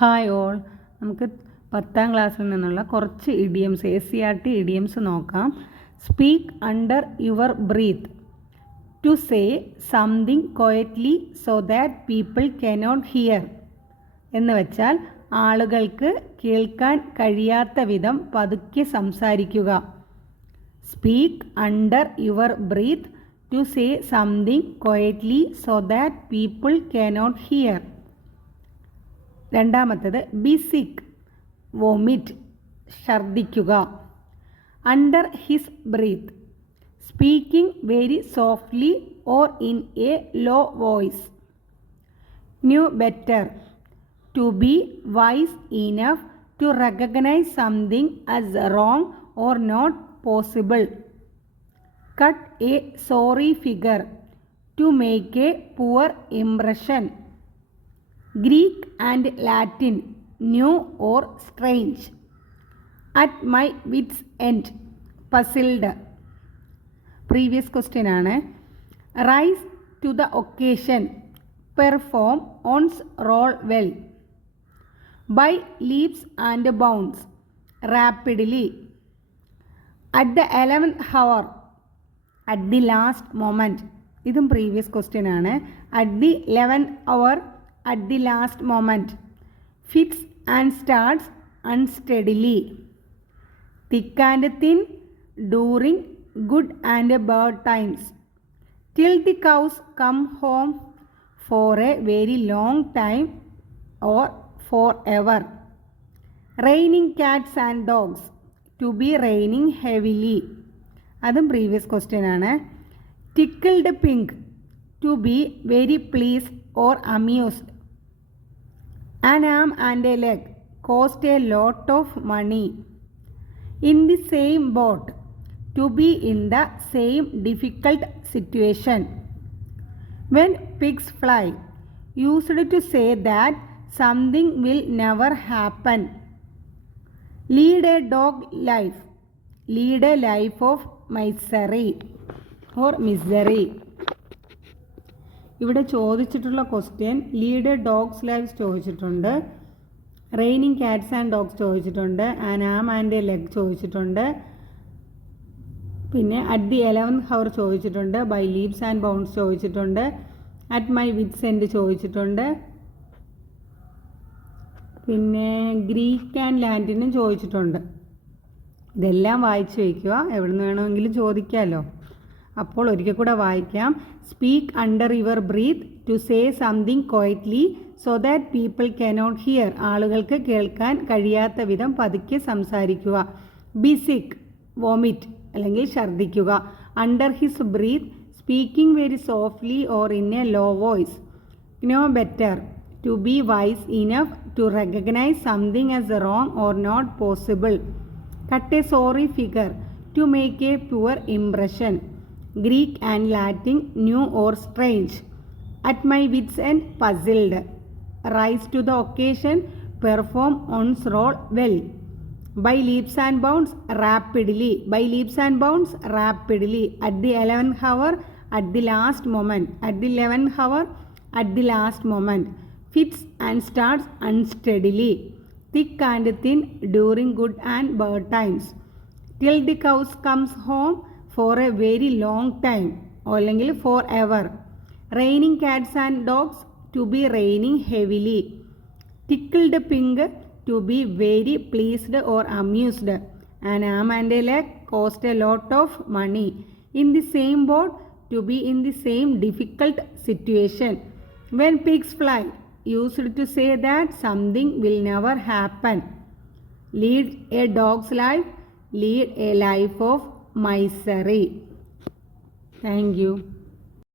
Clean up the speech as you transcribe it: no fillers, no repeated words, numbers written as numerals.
Hi all, നമുക്ക് 10ാം ക്ലാസ്സിൽ നിന്നുള്ള കുറച്ച് ഇഡിയംസ് SCERT ഇഡിയംസ് നോക്കാം. Speak under your breath. To say something quietly so that people cannot hear എന്ന് വെച്ചാൽ ആളുകൾക്ക് കേൾക്കാൻ കഴിയാത്ത വിധം പതുക്കെ സംസാരിക്കുക. Speak under your breath to say something quietly so that people cannot hear. രണ്ടാമത്തത് ബി സിക്ക്, വോമിറ്റ്, ഛർദ്ദിക്കുക. Under his breath, speaking very softly or in a low voice. Knew better, to be wise enough to recognise something as wrong or not possible. Cut a sorry figure, to make a poor impression. Greek and Latin, new or strange. At my wit's end, puzzled. Previous question ആണ്. Rise to the occasion, perform one's role well. By leaps and bounds, rapidly. At the 11th hour, at the last moment. ഇതും previous question ആണ്. At the 11th hour, at the last moment. Fits and starts unsteadily. Thick and thin during good and bad times. Till the cows come home for a very long time or forever. Raining cats and dogs, to be raining heavily. അതും previous question ആണ്. Tickled pink, to be very pleased or amused. An arm and a leg, cost a lot of money. In the same boat, to be in the same difficult situation. When pigs fly, used to say that something will never happen. Lead a dog life, lead a life of misery or misery. ഇവിടെ ചോദിച്ചിട്ടുള്ള question lead dogs life ചോദിച്ചിട്ടുണ്ട്, raining cats and dogs ചോദിച്ചിട്ടുണ്ട്, an am and A leg ചോദിച്ചിട്ടുണ്ട്, പിന്നെ at the 11th hour ചോദിച്ചിട്ടുണ്ട്, by leaps and bounds ചോദിച്ചിട്ടുണ്ട്, at my wits end ചോദിച്ചിട്ടുണ്ട്, പിന്നെ ഗ്രീക്ക് ആൻഡ് ലാറ്റിനും ചോദിച്ചിട്ടുണ്ട്. ഇതെല്ലാം വായിച്ചു വയ്ക്കുക, എവിടെ നിന്ന് വേണമെങ്കിലും ചോദിക്കാമല്ലോ. അപ്പോൾ ഒരിക്കൽ കൂടെ വായിക്കാം. Speak under your breath to say something quietly so that people cannot hear. ആളുകൾക്ക് കേൾക്കാൻ കഴിയാത്ത വിധം പതുക്കെ സംസാരിക്കുക. ബി സിക്ക്, വോമിറ്റ് അല്ലെങ്കിൽ ഛർദ്ദിക്കുക. Under his breath, speaking very softly or in a low voice. Know better, to be wise enough to recognise something as wrong or not possible. Cut a sorry figure, to make a poor impression. Greek and Latin, new or strange. At my wit's end, puzzled. Rise to the occasion, perform one's role well. By leaps and bounds, rapidly. By leaps and bounds, rapidly. At the 11th hour, at the last moment. At the 11th hour, at the last moment. Fits and starts unsteadily. Thick and thin during good and bad times. Till the cows comes home for a very long time, അല്ലെങ്കിൽ forever. Raining cats and dogs, to be raining heavily. Tickled pink, to be very pleased or amused. An arm and a leg, cost a lot of money. In the same boat, to be in the same difficult situation. When pigs fly, used to say that something will never happen. Lead a dog's life, lead a life of misery. Thank you.